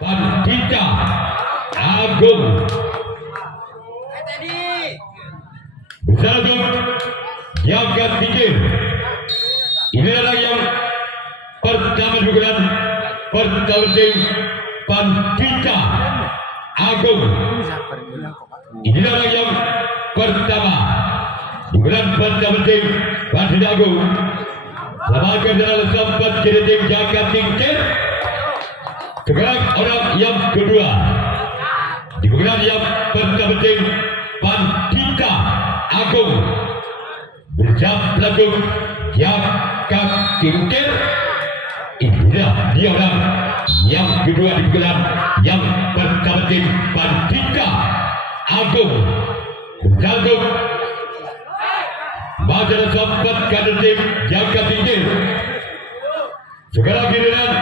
Pandita Agung. Bersatu jagat tinggi. Inilah yang pertama bukan pertama tim Pandita Agung. Inilah yang pertama bukan pertama tim Pandita Agung. Selamatkan dalam sempat jadi tim jagat tinggi. Sekarang orang yang kedua digunakan yang pertama tim Pandita Agung berjam pelatuk jagat tinggi. Inilah dia orang yang kedua digunakan yang pertama tim Pandita Agung berjatuh majalah sempat kader tim jagat tinggi. Sekarang giliran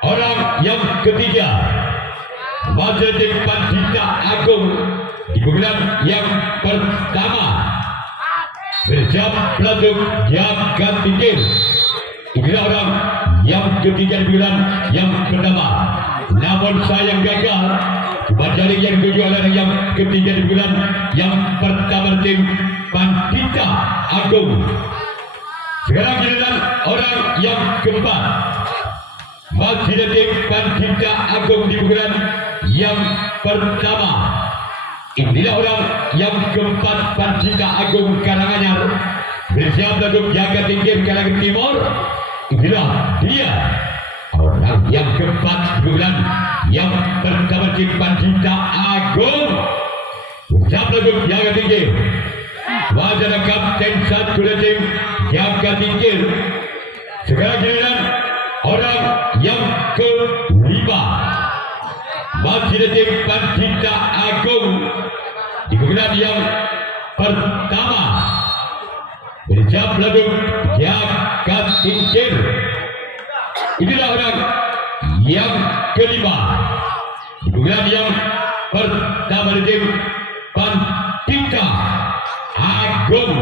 orang yang ketiga majalah tim Pandita Agung digunakan yang pertama berjam pelatuk jagat tinggi. Inilah orang yang ketiga digunakan yang pertama, namun sayang gagal. Majalah yang kedua adalah yang ketiga digunakan yang pertama tim Pandita Agung. Sekarang giliran orang yang keempat majalah tim Pandita Agung digunakan yang pertama. Inilah orang yang keempat Pandita Agung Karanganyar bersiap untuk jaga tinggi Karangan Timur. Inilah dia orang yang keempat bulan yang pertama tim Pandita Agung bersiap untuk jaga tinggi. Wajah kapten satu tim jaga tinggi. Sekarang giliran orang yang kelima masih tim Pandita Agung digunakan yang pertama berjam ladung jagat tinggi. Inilah orang yang kelima digunakan yang pertama tim Pandita Agung,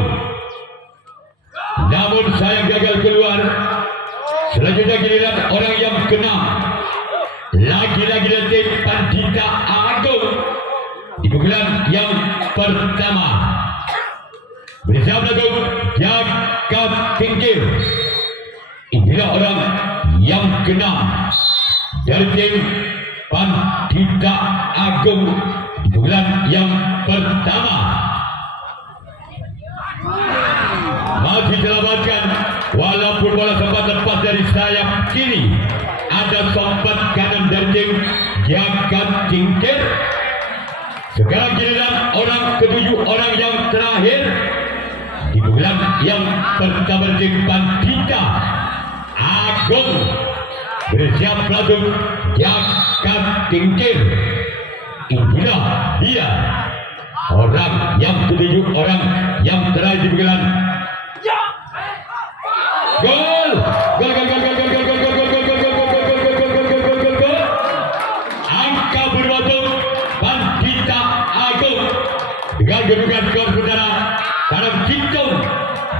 namun saya gagal keluar. Selanjutnya giliran orang yang keenam lagi-lagi tim Pandita Agung digunakan yang pertama bersama lagu jagat tinggi. Inilah orang yang keenam dari tim Pandita Agung digunakan yang pertama. Masih selamatkan walaupun bola sempat lepas dari sayap kiri. Ada sompat kanan dari tim jagat tinggi. Sekarang giliran orang ketujuh, orang yang terakhir digunakan yang pertama tim Pandita Agung bersiap pelatuk jagat tinggi. Inilah dia orang yang ketujuh, orang yang terakhir digunakan. Gol! Gol! Gol! Gol! Gol! Gol! Gol! Gol! Gol! Gol! Gol! Gol! Gol! Gol! Gol! Gol! Gol! Gol! Angka berwajib Pandita Agung dengan kedudukan skor saudara dalam hitung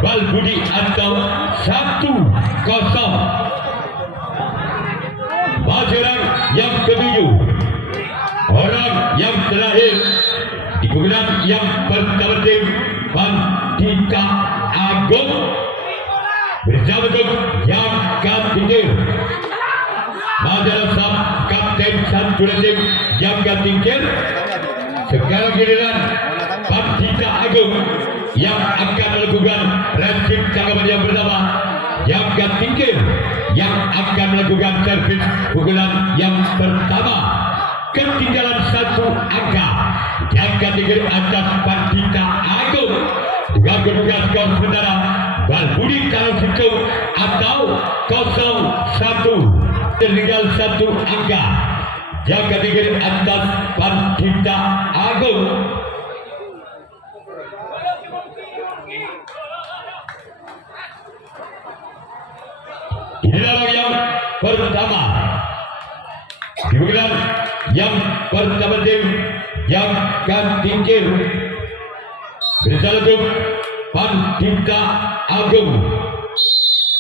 bal budi atau 1-0. Masih orang yang ketujuh, orang yang terakhir digunakan yang pertama tim Pandita Agung bersama untuk jagat tinggi. Majalah sab kapten satu tim jagat tinggi. Sekarang giliran Pandita Agung yang akan melakukan resip tanggapan yang pertama. Jagat tinggi yang akan melakukan servis pukulan yang pertama. Ketinggalan satu angka. Jagat tinggi atas Pandita Agung dengan kedudukan skor sementara bal budi kalau situ atau 0-1. Tinggal satu angka. Jagat tinggi atas Pandita Agung. Inilah yang pertama digunakan yang pertama tim jagat tinggi bersatu Pandita Agung.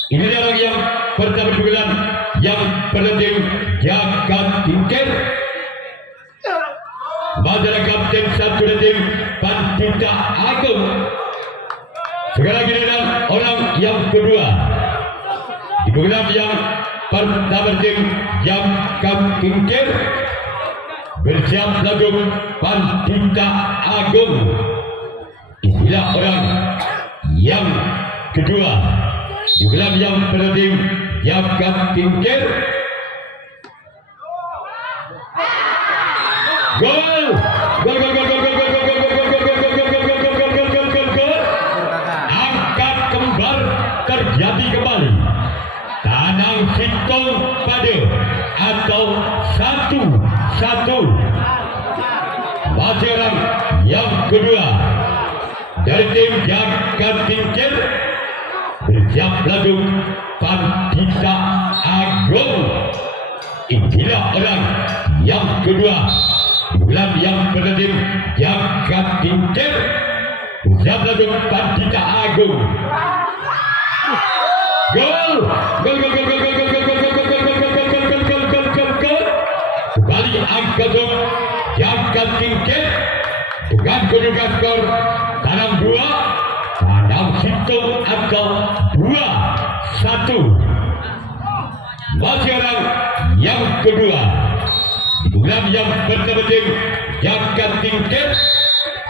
Inilah yang pertama digunakan yang bertanding jaga tingkir. Majalah kapten satu rating Pandita Agung. Sekarang giliran orang yang kedua. Di program yang pertama tim jaga tingkir. Bersiap lagu Pandita Agung. Inilah orang yang kedua. Di program yang bertanding jaga tingkir. Gol! Gol! Angkat kembar terjadi kembali. Tanang Sintong pada atau 1-1. Masih orang yang kedua dari tim jaga tingkir. Bersiap lagu Pandita Agung. Inilah orang yang kedua. Bulan yang bertanding jaga tingkir. Bersiap lagu Pandita Agung. Gol! Kembali angkat jaga tingkir. Bukan kedua skor tanam 2. Tanam Sintong atau 2-1. Masih orang yang kedua. Bulan yang pertama tim jaga tingkir.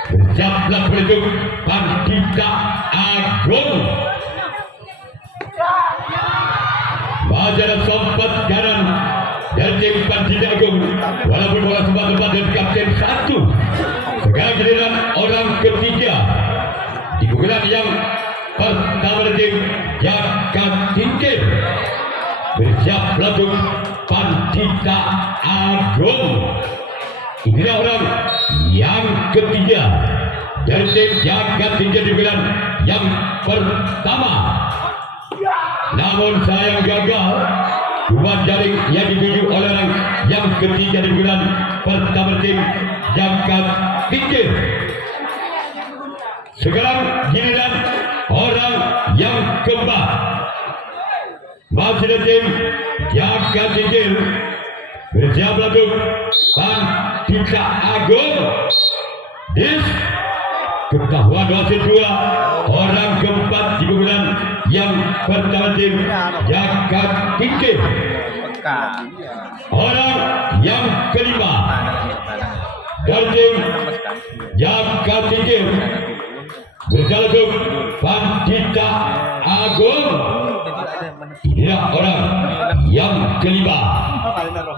Bersiaplah pendukung Pandita Agung. Majalah sempat kanan dari tim Pandita Agung. Walaupun bola sempat tempat dan kapten 1. Sekarang giliran orang ketiga. Di bulan yang pertama tim jaga tingkir. Bersiap lagu Pandita Agung. Inilah orang yang ketiga dari tim jaga tingkir di bulan yang pertama. Namun sayang gagal. Buat jaring yang dituju oleh orang yang ketiga di bulan pertama tim jaga tingkir. Sekarang giliran orang yang keempat. Masih tim jaga tingkir. Bersiap lagu Pandita Agung. Dis ketahuan wasit 2. Orang keempat di bulan yang pertama tim jaga tingkir. Orang yang kelima dari tim jaga tingkir. Bersiap lagu Pandita Agung. Inilah orang yang kelima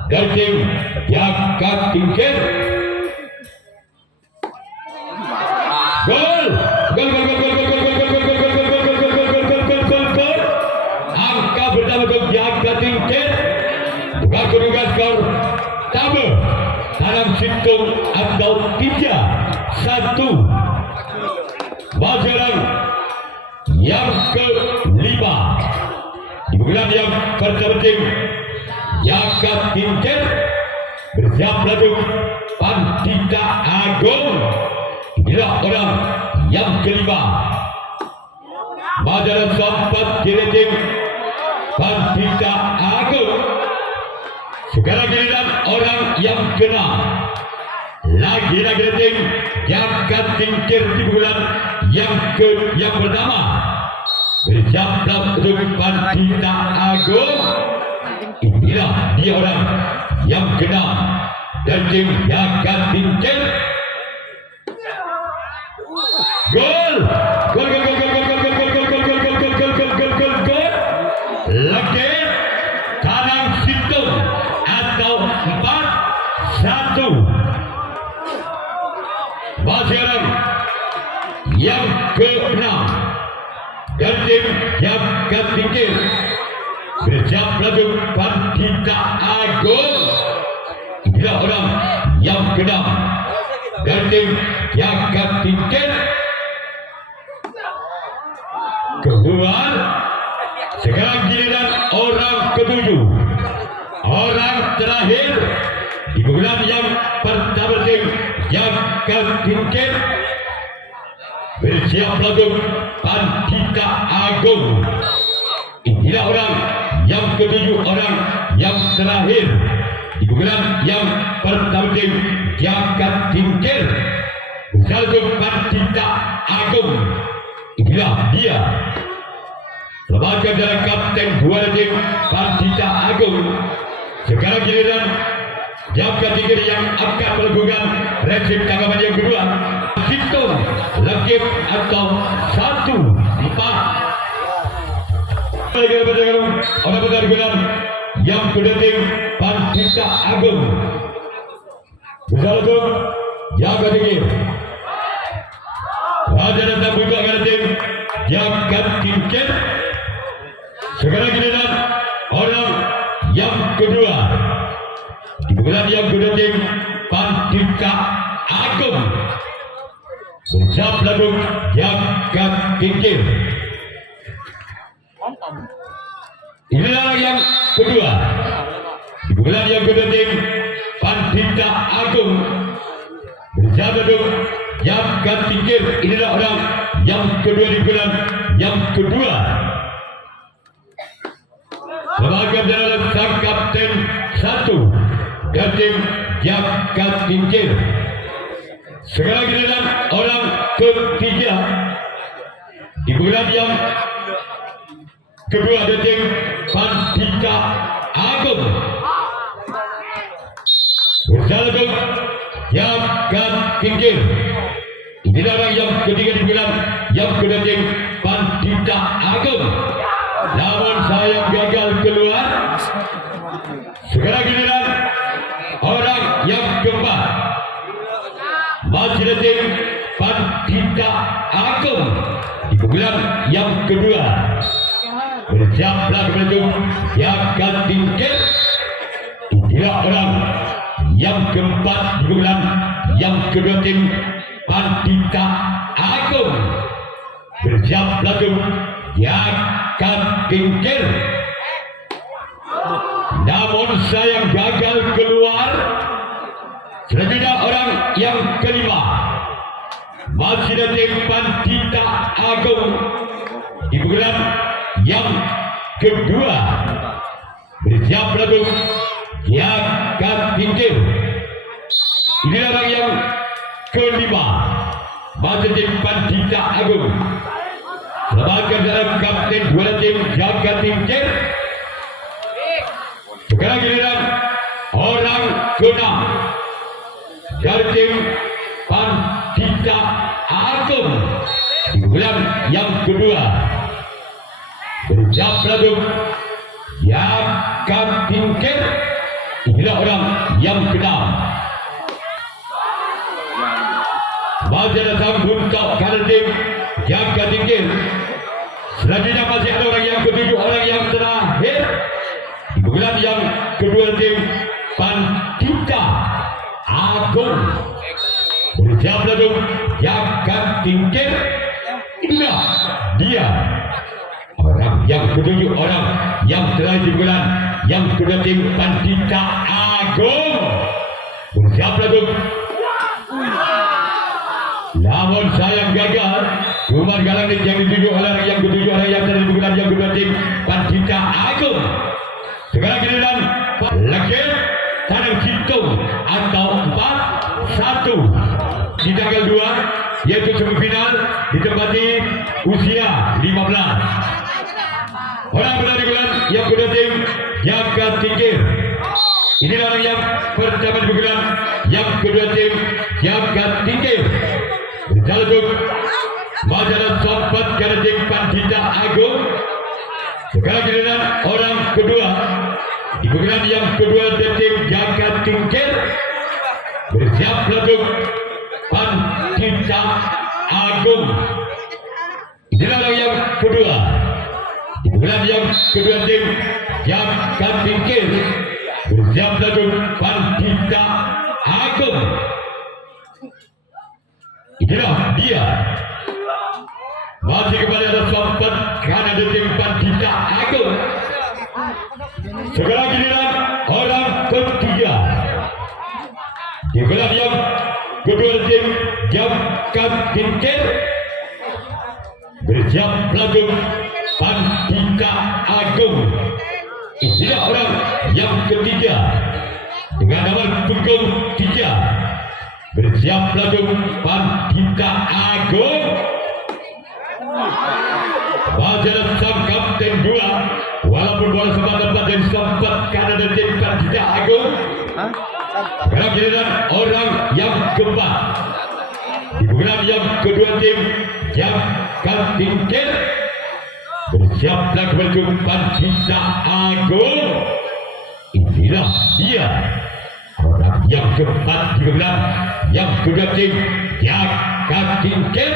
dari tim jaga tingkir. Gol! Angka pertama untuk jaga tingkir. Bukan kedua skor sama. Tanam Sintong atau 3-1. Masih orang yang kelima. Di bulan yang pertama tim jaga tingkir. Bersiap lagu Pandita Agung. Inilah orang yang kelima. Majalah sempat kiritim Pandita Agung. Sekarang giliran orang yang keenam. Lagi-lagi tim jaga tingkir di bulan yang pertama. Bersiaplah untuk Pandita Agung. Inilah dia orang yang keenam dan tim jaga tingkir. Gol! Gol! Lagi Tanang Sintong atau 4-1. Masih orang yang ke-6 dan tim jaga tingkir. Bersiap lagu Pandita Agung. Inilah orang yang ke-6 dan tim jaga tingkir. Keluar. Sekarang giliran orang ke-7. Orang terakhir di bulan yang pertama tim jaga tingkir. Bersiap lagu Pandita Agung. Inilah orang yang ketujuh orang yang terakhir di pukulan yang pertama tim Jagat Tingkir bersatu Pandita Agung. Inilah dia lembaga dari kapten dua tim Pandita Agung. Sekarang giliran Jagat Tingkir yang akan melakukan resip tanggapan yang kedua. Hitung lagi atau 1-4. Orang benar gulam yang kedua tim Pandita Agung bersatu Jagat Tingkir. Raja datang untuk agar tim Jagat Tingkir. Sekarang giliran orang yang kedua di pukulan yang kedua tim Pandita Agung bersama lagu Jagat Tingkir. Inilah yang kedua di pukulan yang kedua tim Pandita Agung bersama lagu Jagat Tingkir. Inilah orang yang kedua di bulan yang kedua. Sebagai dalam sang kapten 1 dan tim Jagat Tingkir. Sekarang giliran orang ketiga di bulan yang kedua dan tim Pandita Agung bersama Jagat Tingkir. Inilah orang yang ketiga di bulan yang kedua tim Pandita Agung. Namun saya gagal keluar. Sekarang giliran orang yang keempat masih ada tim Pandita Agung di bulan yang kedua bersiaplah menuju Jagat Tingkir. Inilah orang yang keempat di bulan yang kedua tim Pandita Agung bersiap langsung Jagat Tingkir. Namun saya gagal keluar. Selanjutnya orang yang kelima masih ada tim Pandita Agung di bulan yang kedua bersiap langsung Jagat Tingkir. Inilah orang yang kelima masih tim Pandita Agung sebagai dalam kapten dua tim Jagat Tingkir. Sekarang giliran orang keenam dari tim Pandita Agung di bulan yang kedua bersiap langsung Jagat Tingkir. Inilah orang yang keenam. Masih ada sang untuk kader tim Jagat Tingkir. Selanjutnya masih ada orang yang ketujuh, orang yang terakhir di bulan yang kedua tim Pandita Agung bersiap langsung Jagat Tingkir. Inilah dia orang yang ketujuh, orang yang terakhir di bulan yang kedua tim Pandita Agung bersiap langsung. Namun saya gagal. Umar Galang yang dituju orang yang ketujuh, orang yang terakhir di bulan yang kedua tim Pandita Agung. Sekarang giliran lagi Tanang Hitung atau 4-1 di tanggal 2 yaitu semifinal ditempati usia 15. Orang berada di bulan yang kedua tim Jagat Tingkir. Inilah orang yang pertama di bulan yang kedua tim Jagat Tingkir. Bersalju majalah sobat dari tim Pandita Agung. Sekarang giliran orang kedua di bulan yang kedua tim Jagat Tingkir. Bersiap langsung Pandita Agung. Inilah orang yang kedua di bulan yang kedua tim Jagat Tingkir. Bersiap langsung Pandita Agung. Inilah dia. Masih kembali ada sobat karena di tim Pandita Agung. Sekarang giliran orang ketiga di bulan yang kedua tim Jagat Tingkir. Bersiap langsung Pandita Agung. Inilah orang yang ketiga dengan nomor punggung 3 bersiap langsung Pandita Agung. Wajar sang kapten 2 walaupun bola sempat dapat dan sempat kanan dan tim Pandita Agung. Sekarang giliran orang yang keempat di bulan yang kedua tim yang Tingkir bersiaplah menuju Pandita Agung. Inilah dia orang yang keempat di bulan yang kedua tim yang Tingkir.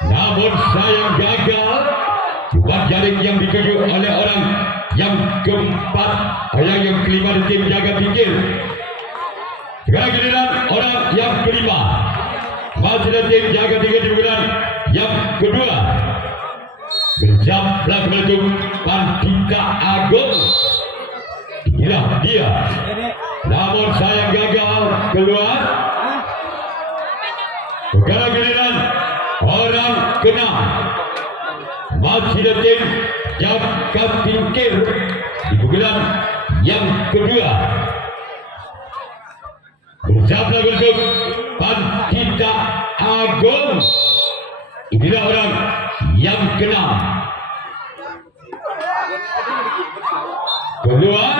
Namun sayang gagal. Cuma jaring yang dituju oleh orang yang keempat, yang kelima di tim jaga pinggir. Sekarang giliran orang yang kelima masih ada tim jaga pinggir di bulan yang kedua bersiaplah menuju Pandita Agung. Inilah dia. Namun sayang gagal keluar. Sekarang giliran orang keenam masih ada tim jaga tingkir di bulan yang kedua bersiaplah menuju Pandita Agung. Inilah orang yang keenam keluar.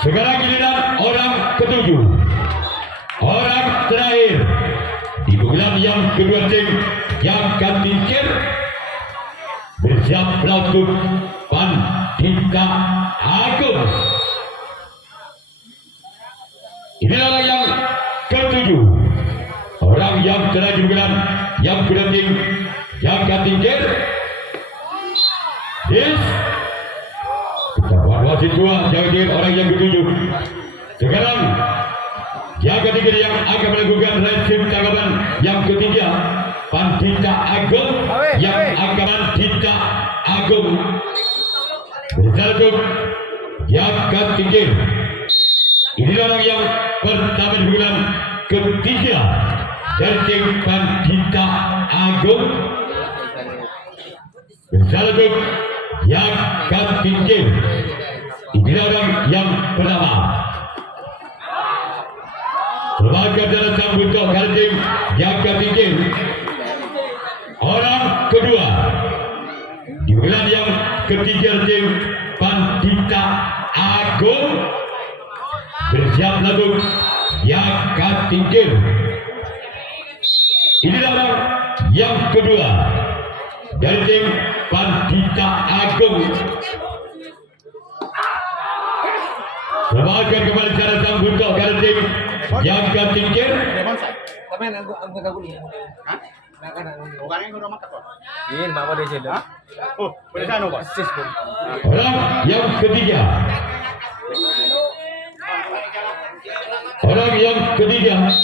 Sekarang giliran orang ketujuh, orang terakhir di bulan yang kedua tim yang Tingkir bersiap untuk Pandita Agung. Inilah yang ketujuh, orang yang terakhir di bulan yang kedua tim yang Tingkir. Yes, kita wasit tua jangan orang yang ketujuh. Sekarang jaga tingkir yang akan melakukan resim tanggapan yang ketiga Pandita Agung yang akan Pandita Agung bersatu jaga tingkir. Inilah orang yang pertama di bulan ketiga dari tim Pandita Agung bersatu jaga tingkir. Inilah orang yang pertama. Sebagai dalam sambut kali tim jaga tingkir. Orang kedua di bulan yang ketiga tim Pandita Agung bersiap lagu jaga tingkir. Inilah orang yang kedua dari tim Pandita Agung. Sebagai kembali dalam sambut kali tim jaga tingkir. Tapi anggota gue nih. Hah? Bukan yang udah makan kok. Iya, Bapak di sini. Oh, boleh sana, Pak. Orang yang ketiga. Orang yang ketiga.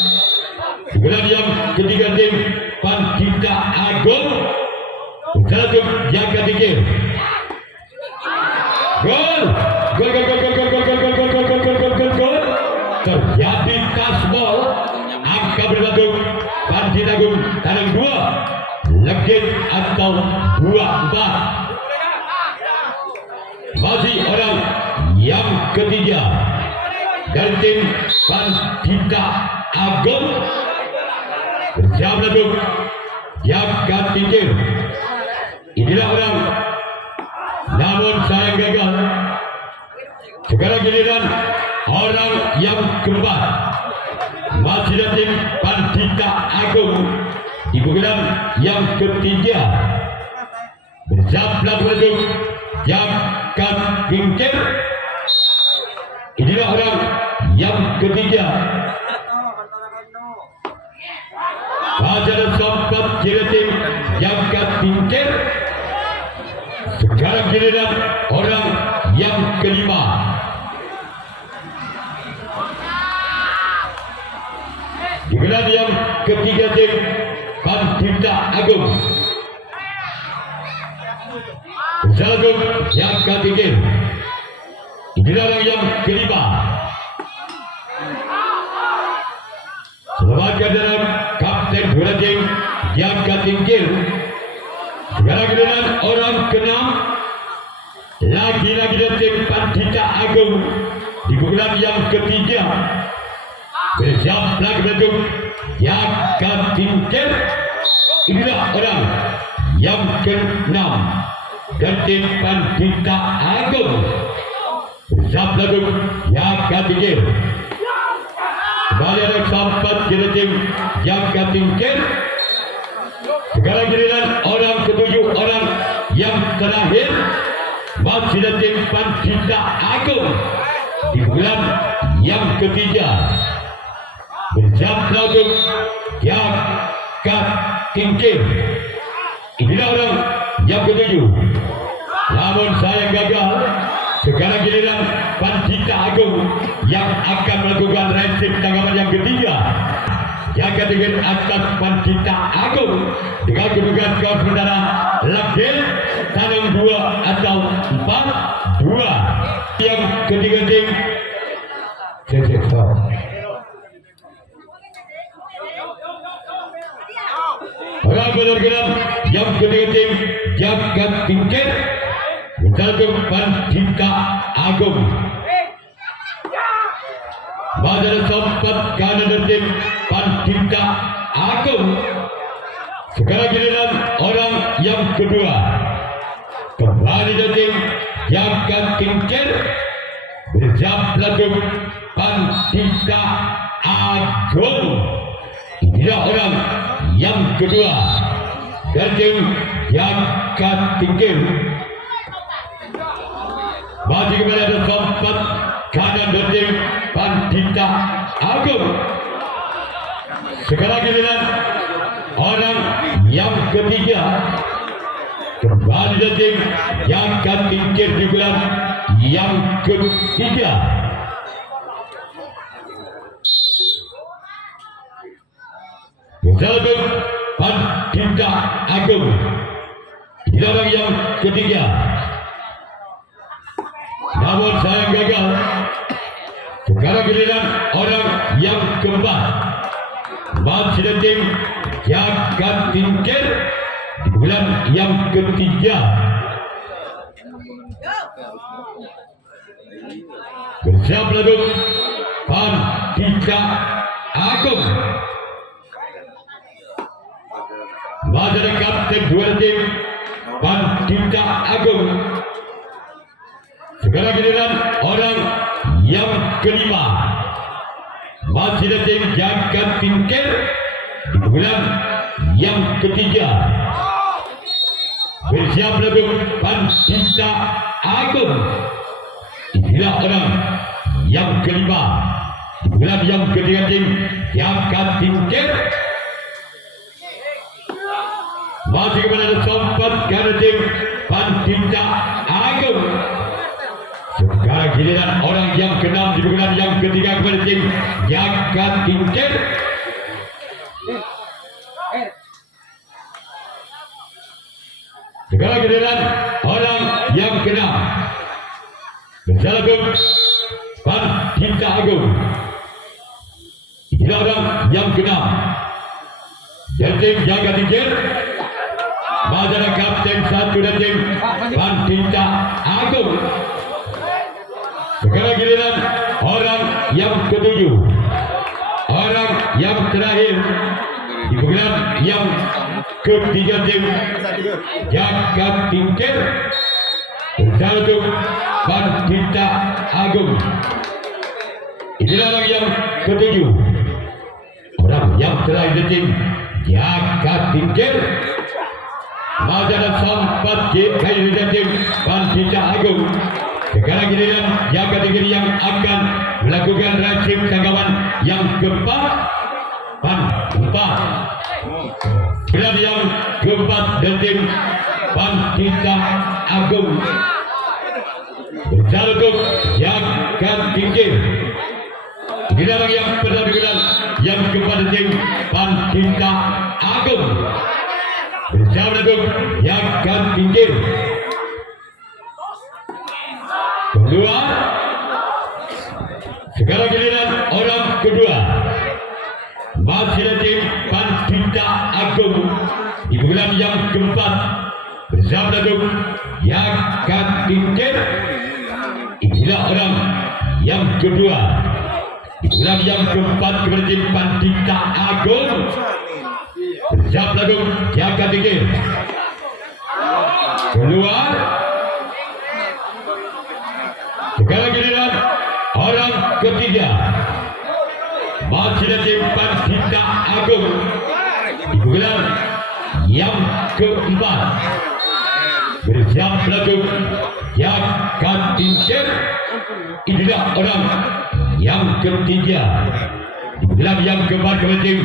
Bulan yang ketiga tim Pandita Agung. Satu jaga tingkir. Gol. Gol gol gol gol gol gol gol gol gol gol gol gol gol gol. Terjadi tasbol. Angka berlaku Pandita Agung tandang 2 legit atau 24. Masih orang yang ketiga dari tim Pandita Agung bersiap langsung jaga tingkir. Inilah orang, namun sayang gagal. Sekarang giliran orang yang keempat masih ada tim Pandita Agung di bulan yang ketiga bersiap langsung jaga tingkir. Inilah orang yang ketiga. Raja dan Sobat kira tim jaga tingkir. Sekarang giliran orang yang kelima. Di bulan yang ketiga tim Pandita Agung bersatu jaga tingkir. Inilah orang yang kelima. Sebagai dalam kapten bola tim jaga tingkir. Sekarang giliran orang keenam. Lagi-lagi dari tim Pandita Agung di pukulan yang ketiga. Bersiap lagi bentuk Jaga Tingkir. Inilah orang yang keenam dari tim Pandita Agung. Bersiap lagi Jaga Tingkir. Kembali ada sampat dari tim Jaga Tingkir. Sekarang giliran orang ketujuh, orang yang terakhir. Masih ada tim Pandita Agung di bulan yang ketiga. Bersiap langsung Jaga Tingkir. Inilah orang yang ketujuh. Namun saya gagal. Sekarang giliran Pandita Agung yang akan melakukan resip tanggapan yang ketiga. Jaga Tingkir atas Pandita Agung dengan kedudukan skor sementara Lakil tanam 2 atau 4-2. Yang ketiga tim orang bergerak yang ketiga tim Jaga Tingkir bersatu Pandita Agung. Badar sempat kanan tim Pandita Agung. Sekarang giliran orang yang kedua. Kembali dari tim Jaga Tingkir. Bersiap langsung Pandita Agung. Inilah orang yang kedua dari tim Jaga Tingkir. Masih kembali ada sempat kanan dari tim Pandita Agung. Sekarang giliran orang yang ketiga. Kembali dari tim Jaga Tingkir di bulan yang ketiga. Bersatu Pandita Agung. Ini orang yang ketiga. Namun saya gagal. Sekarang giliran orang yang keempat. Masih ada tim Jaga Tingkir di bulan yang ketiga. Bersiap langsung Pandita Agung. Masih ada kapten dua tim Pandita Agung. Sekarang giliran orang yang kelima. Masih ada tim Jaga Tingkir di bulan yang ketiga. Bersiap langsung Pandita Agung. Inilah orang yang kelima di bulan yang ketiga tim Jaga Tingkir. Masih kepada sempat karena tim Pandita Agung. Sekarang giliran orang yang keenam di bulan yang ketiga kepada tim Jaga Tingkir. Sekarang giliran orang yang keenam. Bersalakum Pandita Agung. Inilah orang yang keenam dari tim Jaga Tingkir. Madara kapten satu dari tim Pandita Agung. Sekarang giliran orang yang ketujuh. Orang yang terakhir di bulan yang ketiga tim Jaga Tingkir. Bersatu Pandita Agung. Inilah orang yang ketujuh. Orang yang terakhir tim Jaga Tingkir. Madara sempat kayu tim Pandita Agung. Sekarang giliran Jaga Tingkir yang akan melakukan resip tanggapan yang keempat. Empat. Giliran yang keempat dari tim Pandita Agung. Bersatu Jaga Tingkir. Giliran yang pertama giliran yang keempat dari tim Pandita Agung. Bersatu Jaga Tingkir. Kedua. Sekarang giliran orang kedua. Masih ada tim Pandita Agung di bulan yang keempat. bersiap langsung Yakat Tingkir. Inilah orang yang kedua. Di bulan yang keempat kepada tim Pandita Agung. Bersiap langsung Yakat Tingkir. Keluar. Sekarang giliran orang ketiga. Masih ada tim Pandita Agung. Di bulan yang keempat. Bersiap langsung Yakat Tingkir. Inilah orang yang ketiga. Di bulan yang keempat kepada tim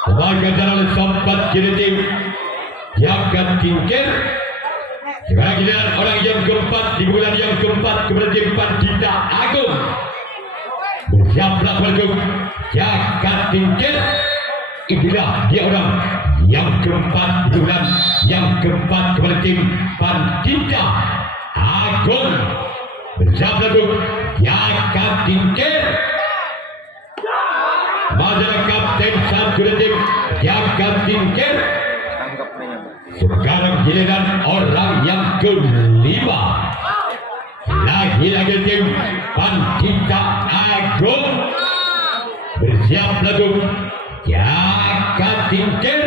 sebagai jalan sempat kiri tim Yakat Tingkir. Sekarang giliran orang yang keempat di bulan yang keempat kepada tim Pandita Agung. Bersiaplah langsung Yakat Tingkir. Inilah dia orang yang keempat di bulan yang keempat kepada tim Pandita Agung. Bersiap langsung Yakat Tingkir. Majalah Kapten satu tim Yakat Tingkir. Sekarang giliran orang yang kelima. Lagi-lagi tim Pandita Agung. Bersiap langsung Yakat Tingkir.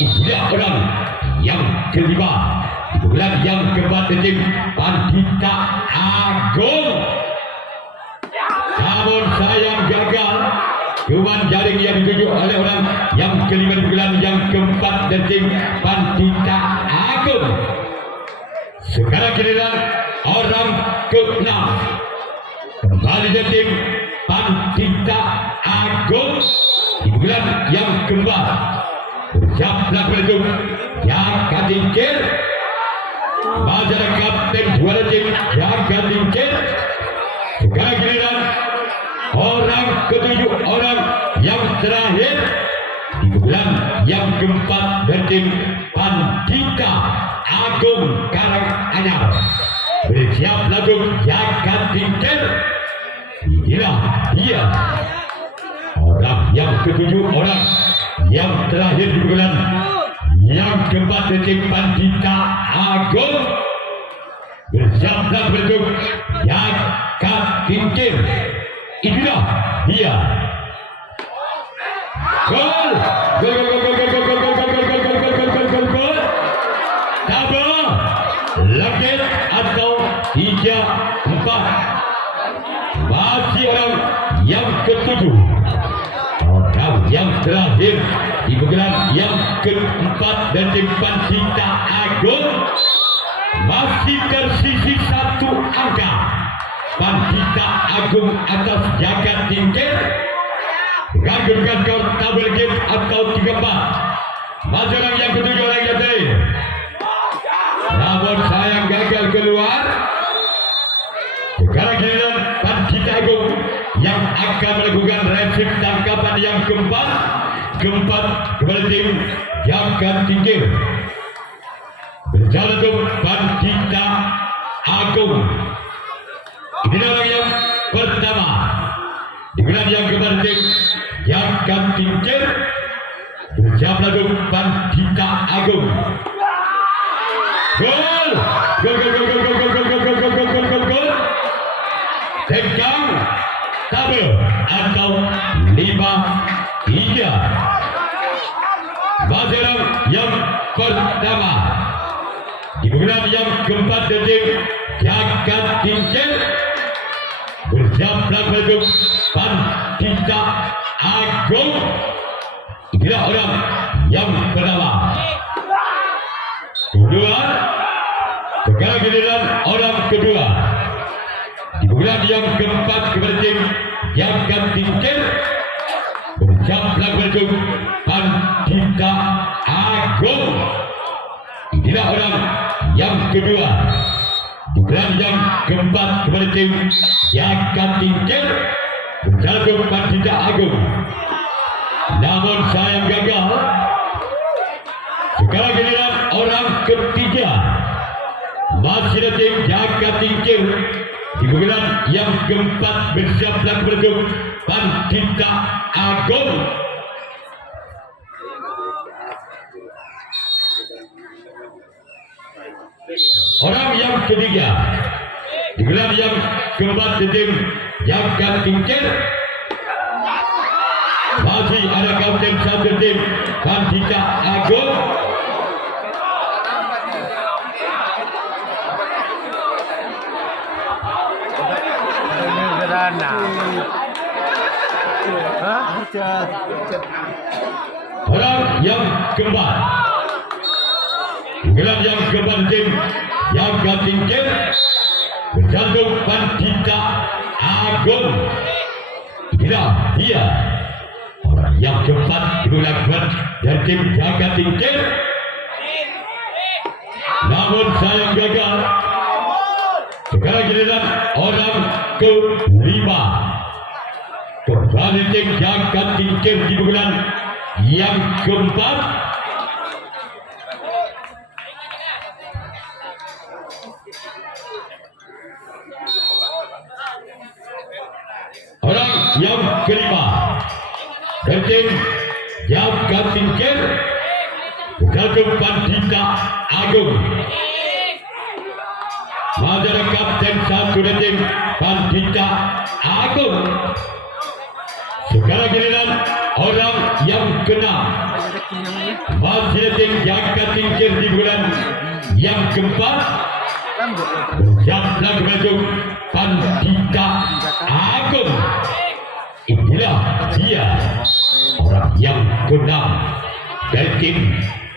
Inilah orang yang kelima. Di bulan yang keempat tim Pandita Agung. Namun sayang gagal. Cuman jaring yang dituju oleh orang yang kelima di bulan yang keempat dan tim Pandita Agung. Sekarang giliran orang keenam. Kembali dari tim Pandita Agung di bulan yang keempat. Bersiaplah berhitung Yakat Tingkir. Majalah Kapten juara tim Yakat Tingkir. Sekarang giliran orang ketujuh, orang yang terakhir di bulan yang keempat dari tim Pandita Agung Karanganyar. Bersiap langsung Yakat Tingkir. Inilah dia orang yang ketujuh, orang yang terakhir di bulan yang keempat dari tim Pandita Agung. Bersiaplah langsung Yakat Tingkir. Inilah dia. Gol. Gol gol gol gol gol gol gol gol gol gol gol gol gol gol gol. Double. Langit atau 3-4. Masih orang yang ketujuh. Orang yang terakhir di bulan yang keempat dan tim Pandita Agung. Masih tersisi satu angka. Pandita Agung atas Yakat Tingkir. Dengan skor double game atau 3-4. Masih orang yang ketujuh, orang yang terakhir. Namun sayang gagal keluar. Sekarang giliran Pandita Agung yang akan melakukan resip tangkapan yang keempat. Keempat kepada tim Yakat Tingkir. Berjalan untuk Pandita Agung. Ini orang yang pertama. Di bulan yang keempat tim Yakat Tingkir. Bersiap langsung Pandita Agung. Gol! Gol gol gol gol gol gol gol gol gol gol gol gol gol. Tegang double atau 5-3. Majalah yang pertama. Di bulan yang keempat tim Yakat Tingkir. Bersiap langsung Pandita Agung. Inilah orang yang pertama. Kedua. Sekarang giliran orang kedua. Di bulan yang keempat kepada tim Yakat Tingkir. Bersiap langsung Pandita Agung. Inilah orang yang kedua. Di bulan yang keempat kepada tim Yakat Tingkir. Berjalan Pandita Agung. Namun sayang gagal. Sekarang giliran orang ketiga. Masih ada tim Yakat Tingkir. Di bulan yang keempat bersiap langsung Pandita Agung. orang yang ketiga. Di gelar yang keempat tim Jagat Tingkir. Masih ada kapten satu tim Pandita Agung. Orang yang keempat. Gelar yang keempat tim Jagat Tingkir berjantung Pandita Agung. Inilah dia orang yang keempat digunakan dari tim Jagat Tingkir. Namun sayang gagal. Sekarang giliran orang kelima. Kembali tim Jagat Tingkir di bulan yang keempat. Orang yang kelima dari tim Jagat Tingkir berjantung Pandita Agung. Ada kapten satu dari tim Pandita Agung. Sekarang giliran orang yang keenam. Masih tim Jagat Tingkir di bulan yang keempat. Berjablah berjantung Pandita Agung. Inilah dia orang yang keenam dari tim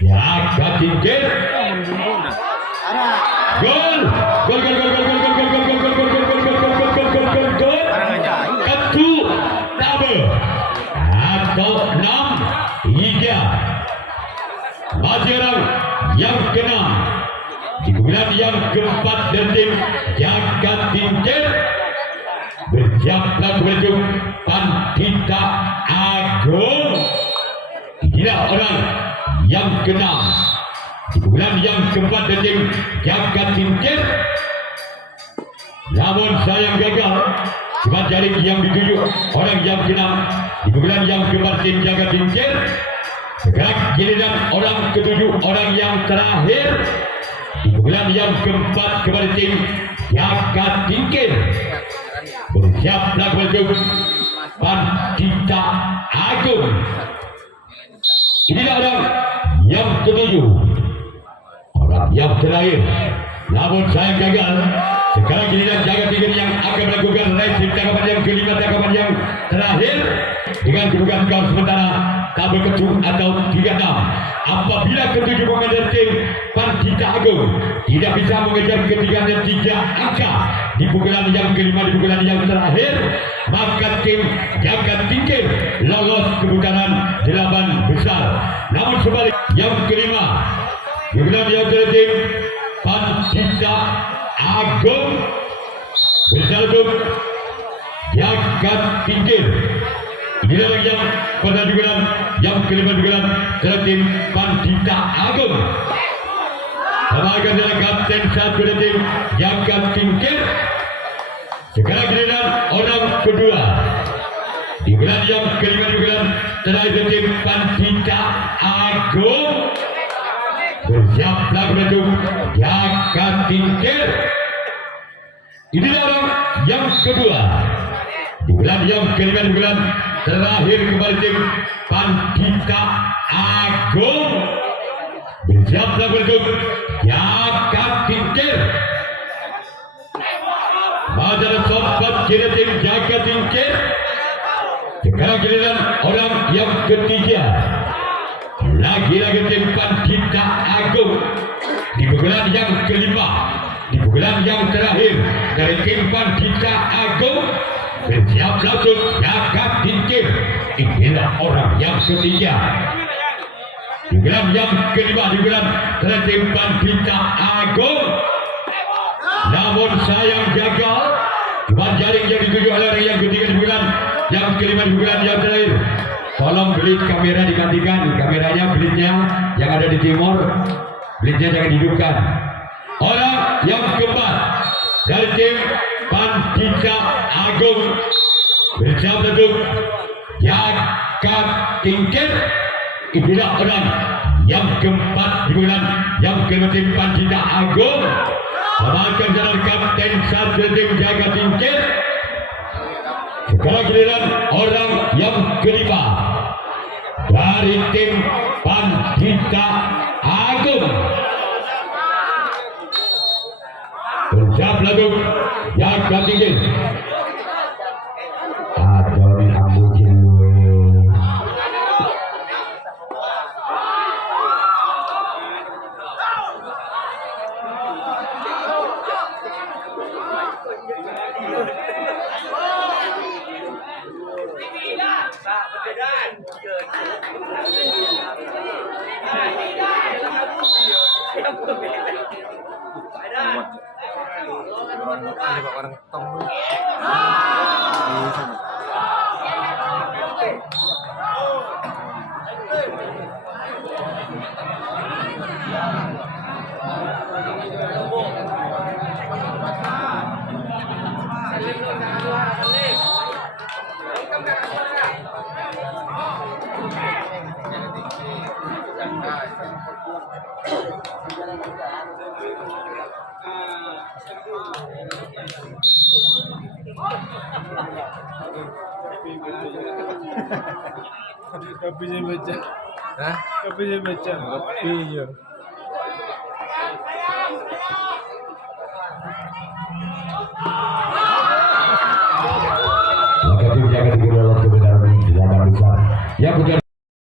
Jagat Tingkir. Gol, gol, gol, gol, gol, gol, gol, gol, gol, gol, gol, gol, gol, gol, gol, gol, gol, gol, gol. Ketu double atau 6-3. Masih orang yang keenam di bulan yang keempat dari tim Jagat Tingkir. Bersiaplah berjumpa Pandita Agung. Inilah orang yang keenam di bulan yang keempat dari tim Jagat Tingkir. Namun sayang gagal. Cuma jaring yang dituju orang yang keenam di bulan yang keempat tim Jagat Tingkir. Sekarang giliran orang ketujuh, orang yang terakhir di bulan yang keempat kepada tim Jagat Tingkir. Bersiaplah berjumpa Pandita Agung. Inilah orang yang ketujuh, orang yang terakhir. Namun sayang gagal. Sekarang giliran Jagat Tingkir yang akan melakukan resip tangkapan yang kelima, tangkapan yang terakhir dengan kedudukan skor sementara tabel ketum atau 36. Apabila ketujuh pemain dari tim Pandita Agung tidak bisa mengejar ketinggalan 3 angka di pukulan yang kelima, di pukulan yang terakhir, maka tim Jagat Tingkir lolos ke putaran 8 besar. Namun sebalik yang kelima, di pukulan yang terakhir tim Pandita Agung bersalubung Jagat Tingkir. Inilah yang pada bulan yang kelima bulan dalam tim Pandita Agung. Sebagai adalah kapten satu dari tim Jagat Tingkir. Sekarang giliran orang kedua di bulan yang kelima di bulan terakhir tim Pandita Agung. Bersiaplah berjumpa Jagat Tingkir. Inilah orang yang kedua di bulan yang kelima di bulan terakhir kembali tim Pandita Agung. Bersiaplah berjumpa Jagat Tingkir. Pada sobat kira tim Jagat Tingkir. Sekarang giliran orang yang ketiga. Lagi-lagi tim Pandita Agung di pukulan yang kelima, di pukulan yang terakhir dari tim Pandita Agung. Bersiap langsung Jagat Tingkir. Inilah orang yang ketiga di bulan yang kelima, di bulan dari tim Pandita Agung. Namun sayang gagal. Cuma jaring yang dituju oleh orang yang ketiga di bulan yang kelima, di bulan yang terakhir. Tolong belit kamera digantikan, kameranya belitnya yang ada di timur, belitnya jangan dihidupkan. Orang yang keempat dari tim Pandita Agung bersiap untuk Jagat Tingkir. Inilah orang yang keempat digunakan yang kelima tim Pancita Agung. Akan jalan kapten satu tim jaga tingkir. Sekarang giliran orang yang kelima dari tim Pancita Agung. Bersiap lagu jaga tingkir. Adon Abu Kilwe. Orang tong. Kopi saya baca. Hah? Kopi saya baca. Kopi ya. Maka tim jaga tingkir lolos kebenaran di 8 besar. Yang bukan